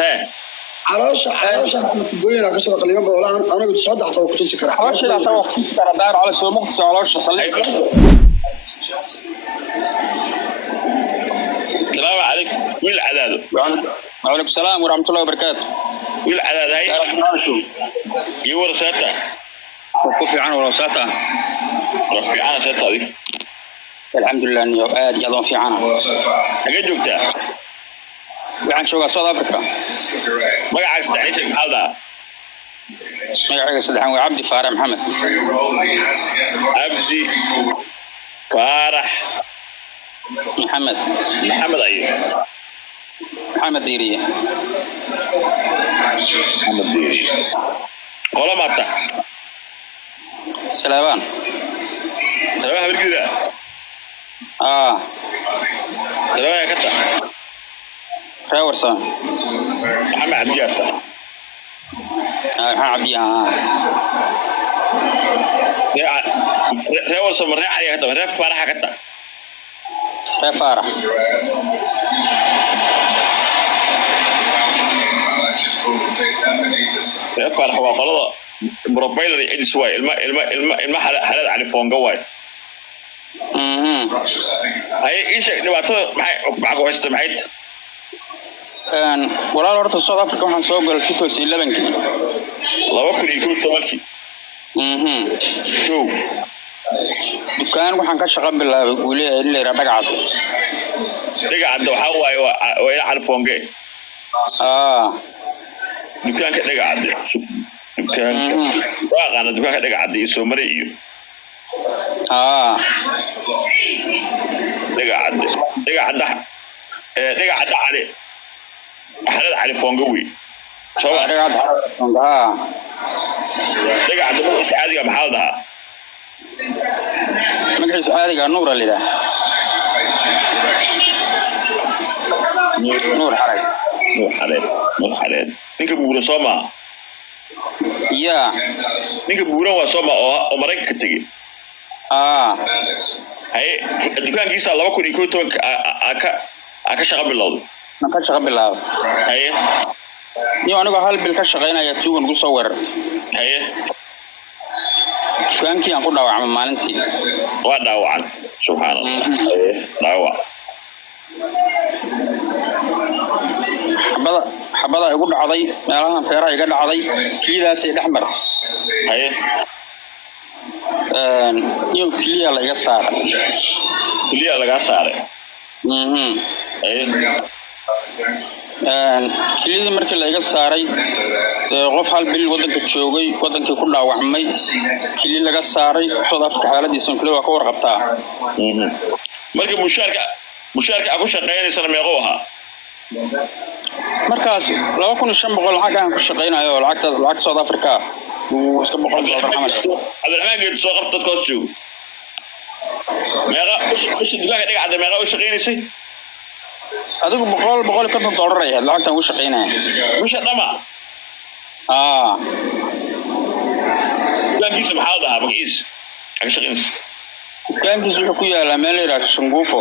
ها علاش goyna ka soo qaliban boolaan anagu saddex taw ku tusi karaa علاش لا تو ترى داير على سو مقص علاش خليك السلام عليكم ويل عداده وعليكم السلام ورحمه الله وبركاته ويل عداده هاي يور ساتا كوفي عنه ولا ساتا رفي انا ساتا دي الحمد لله اني اد يضون في عنه حاجه جوجتا waxaan joogaa South Africa magaca sadex halda magaca saddexan waa Abdi Faarax Maxamed Abdi Faarax محمد أيه محمد ديريه قولا ماتا سلابان بالكذا سلابان يا كتا راورسان محمد عبدياتا محمد عبديا راورسان مرة عليها كتا مرة فارحة كتا فارح فارح هو قلده بروفايل عيد سواي الما حلال على فون قواي هاي ايش دبعته معك وحشت معيد ولا horta South Africa waxaan soo galay 2011 laba kun iyo 10 show dukaan waxaan ka shaqo bilaabay guulee in la yiraahdo dhagacad waxa waaye waa alfoonge dukaanka dhagacad waa qana dukaanka dhagacad iyo Soomaali iyo dhagacad cali حلال على فونجوي شو dhagacad dhagacad مقيس عادي بحالها مقيس عادي نور اللي ده نور حرير نيك بورا سوما يا نيك بورا وسوما او مريك كتغي هاي دكان كيسا 2012 aka shaqo bilowday ma ka shaqo bilaabay haye anigu hal bil ka shaqeynaya tuugan ugu soo weerartay haye shaqankii aan ku dhaawacmay maalintii waa dhaawacan subhanallah haye dhaawac xabada igu dhacday meelahan feeraha iga dhacday kilidaas ay dhaxmar haye kiliya la iga saaray kilidii markii la iga saaray qof hal bil wadanka joogay wadankii ku dhaawacmay kili laga saaray South Africa xaaladiisa kale waa ka warqabtaa markii mushaarka aku shaqeynaysan meeqo ahaa markaas 2500 lacag aan ku shaqeynayo lacag South Africa uu iska $100 camal Abdulrahman geed soo qabtad koos joogo meeqa dukaanka dhagacad meeqa u shaqeynaysay adigu $100 ay lacagtan u shaqeynaa bisha dhama dukaankiisa maxaa dhahaa magiis ag shaqeynaysa dukaankiisa wuxuu ku yaalaa meel yaraad Shangufo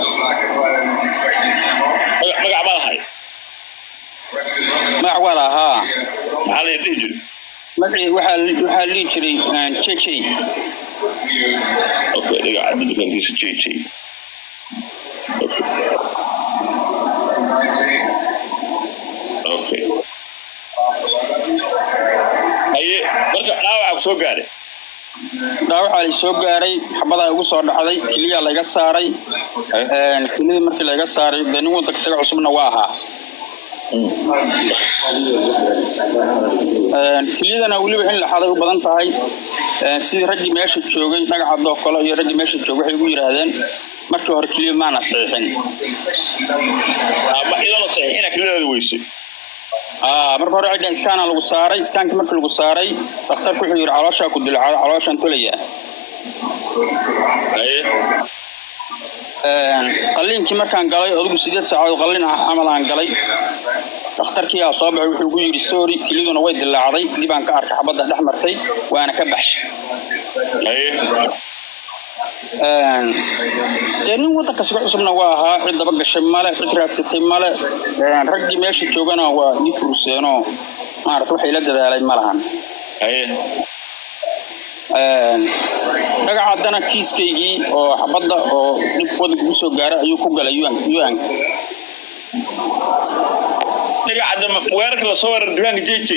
magac ma lahay magac waa lahaa maxaa la dhihi jiray magacii waxaa la jiray Cheche okay dhagacad dukaankiisa Cheche okay haye marka dhaawac soo gaaray dhaawac soo gaaray xabada ugu soo dhacday kiliya la iga saaray kilida markii la iga saaray dani wadanka isaga cusubna waa ahaa kilidana waliba in la xaday u badan tahay sidii ragii meesha joogay dhagacad oo kale iyo ragii meesha joogay waxay ugu yiraahdeen markii hore kiliya maana saxiixin ama idoo saxiixina kilida weysay marka hore cidda iskaana lagu saaray iskaanka markii lagu saaray dhakhtarku wuxuu yiri caloosha ku dilay calooshan tolaya qalliinkii markaan galay adigu 8 saacadood qalliin ah amal aan galay dhakhtarkii aa soo baxay wuxuu yiri sorry kiliduna way dilaacday dib aan ka arkay xabada dhex martay waana ka baxshay nin wadanka suuq cusubna waa ahaa cid daba gashay male cid raadsatay male raggii meesha joogana waa niturseeno maarta waxay la dadaalay malahan daga cadana kiiskaygii oo xabadda oo dib wadanka ku soo gaaray ayuu ku galay UN daga cadama weerarka la soo weerar duwaanka JJ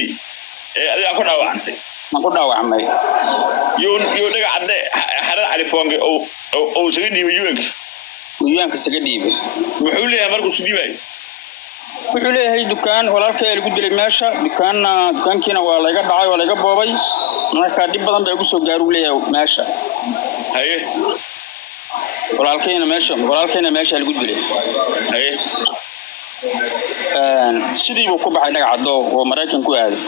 adiga ku dhaawacantay ma ku dhaawacmay yoo daga cadde xarad cali foonge oo isaga dhiibay UN-ka isaga dhiibay wuxuu leeyahay markuu sidibay wuxuu leeyahay dukaan walaalkay lagu dilay meesha dukaankiina waa laga dhacay waa laga boobay marka dib badan bay ugu soo gaaru leeyahay meesha walaalkayna meesha lagu dilay sidii buu ku baxay daga caddo oo Mareykan ku aaday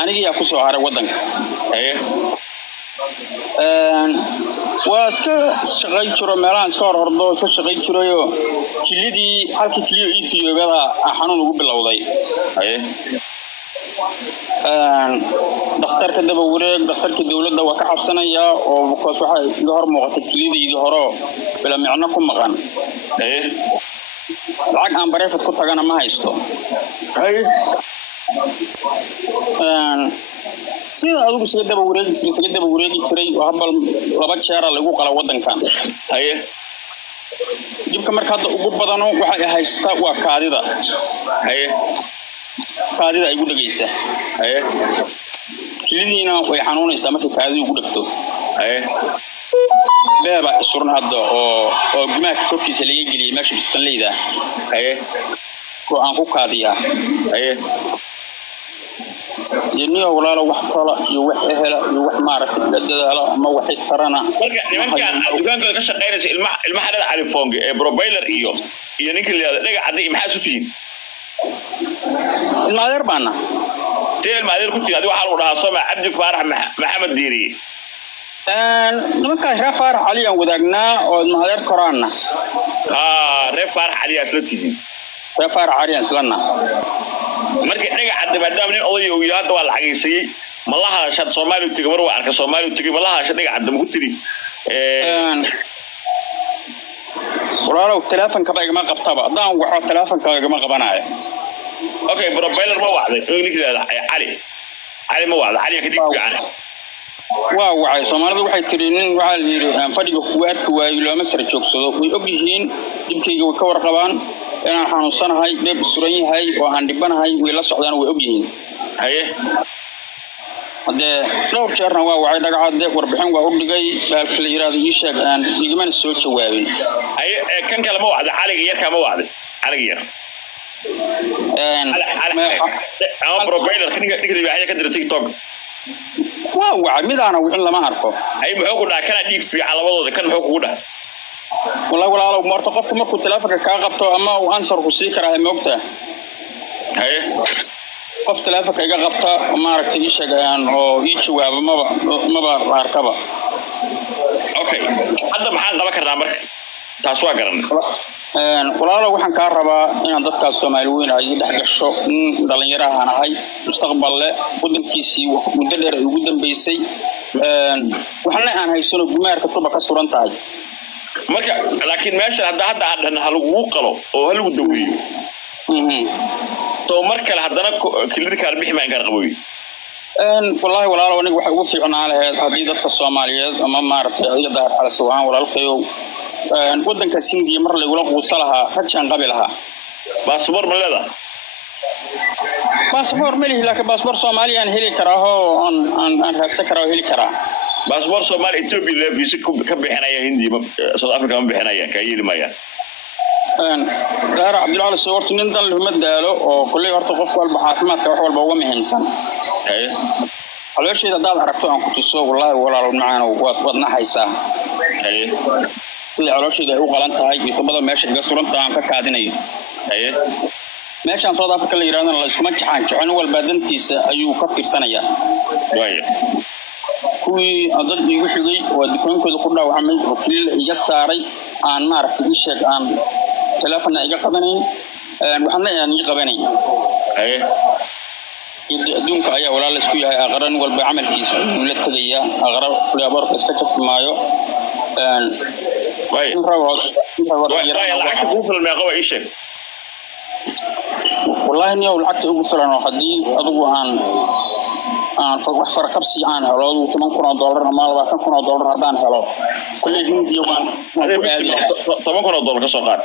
aniga ku soo haray wadanka waa iska shaqay jiro meelahan iska hordo iska shaqay jirayo kilidii halkii kiliyo Ethiopia xanuun ugu bilowday dhakhtarka daba wareeg dhakhtarka dawladda waa ka cabsanaya oo bukaas waxa iga hor muuqata kilidii hore bila micno ku maqan lacag aan bareefad ku tagana ma haysto sida adigu isaga daba wareegi jiray oo habal laba jeer lagu qala wadankan dibka marka hadda ugu badano waxa ay haysta waa kaadida ay ugu dhageysa kilidiina way xanuunaysaa marka kaadida ugu dhagto beeba isurna hadda oo gumaadka korkiisa laga geliyay meesha Stanleyda oo aan ku kaadiya yaniyo walaalo wax kala iyo wax ehela iyo wax maaragtay dadaalo ama wax tarana marka nimankan dukaanka ka shaqeynaysa ilma xarada cali foonge ee Profiler iyo ninka leeyahay dhaga cadday maxaa soo tihiin المعذر بانا تيل المعذر كنت هذا واحد وراها سمع عبد الفارح محمد ديري نمك هرا فارح علي ودقنا والمعذر كورانا ريف فارح علي أسلتي ريف فارح علي أسلنا markii dhaga cad maadaama nin oday uu yahay waa la xageysay malaha shad Soomaali u tagay warwaarka Soomaali u tagay malaha shad dhaga cad ma ku tiri walaalow telefoonka ba igama qabtaba hadaan waxa telefoonka igama qabanayo okay Profiler ma wacday ninka Ali ma wacday Ali ka dhig fiican waa Soomaalidu waxay tiri nin waxa la yiri fadhiga ku arki waayo looma sar joogsado way og yihiin dibkayga way ka warqabaan inaan xanuunsanahay beeb suran yahay oo aan dhibanahay way la socdaan way og yihiin hade dhowr jeerna waa wacay dhaga cadde warbixin waa u dhigay baalka la yiraahdo ii sheeg aan igama soo jawaabin kan kale ma wacday caliga yarka ma wacday caliga yar على بروفايلر كنيجا تقدر بحاجة كده تيك توك واو عميدانا وحين لما أعرفه أي محوك ده كان أديك في على وضع كان محوك ده والله ولا لو مرتقف كم كنت لافك كعقبته أما وأنصر وسيكره موقته هاي قفت لافك كعقبته وما ركت إيش يعني أو إيش واب ما باركبه أوكي هذا محل ده بكرة عمرك تاسوا قرن walaalo waxaan ka rabaa inaan dadka Soomaaliyeed ay dhex gasho dhalinyarada aan ahay mustaqbal leh wadankiisii muddo dheer ugu dambeysay waxna aan haysano gumaarka tuba ka suran tahay marka laakiin meesha hadda hal ugu qalo oo hal ugu daweeyo to marka hadana kilid ka bixi ma in qarqaboy wallahi walaalo aniga waxa ugu fiicnaa lahayd hadii dadka Soomaaliyeed ama maartay ay daar ala sawaan walaalkayo wadanka Hindiya mar la wada quusalaha rajaan qabilaha baasaboor ma leedahay baasaboor ma leeyahay laakiin baasaboor Soomaali aan heli karaaho aan raadsan karaa heli karaa baasaboor Soomaali Ethiopia la visa ku ka bixinaya Hindiya South Africa ma bixinaya ka yeeli maya gaar Cabdullaah soo horta nin dan loo madaalo oo kulay horta qof walba caafimaadka wax walba uga muhiimsan halashayda dad aragto aan ku tuso wallahi walaalo macaan wad naxaysaa علاشيدا u qalan tahay intabada meesha iga suranta aan ka kaadinayo meeshan South Africa la yiraahdo la isku jaxaan walba dantiisa ayuu ka fiirsanaya kuwii dad igu xigay oo dukaankooda ku dhaawacmay oo kaliya iga saaray aan maaragtay ii sheeg aan telefoon iga qabanayn waxna aan iga qabanayn adduunka ayaa walaal isku yahay aqran walba camalkiisa uu la tagaya aqran kulaabar iska jafmaayo way lacagta kugu filan meeqa waa ii sheeg wallahi niyow lacagta ugu filan oo haddii adigu aan wax farqabsi aan helo $10,000 ama $20,000 haddaan helo kulli hindiya waan $10,000 ka soo qaad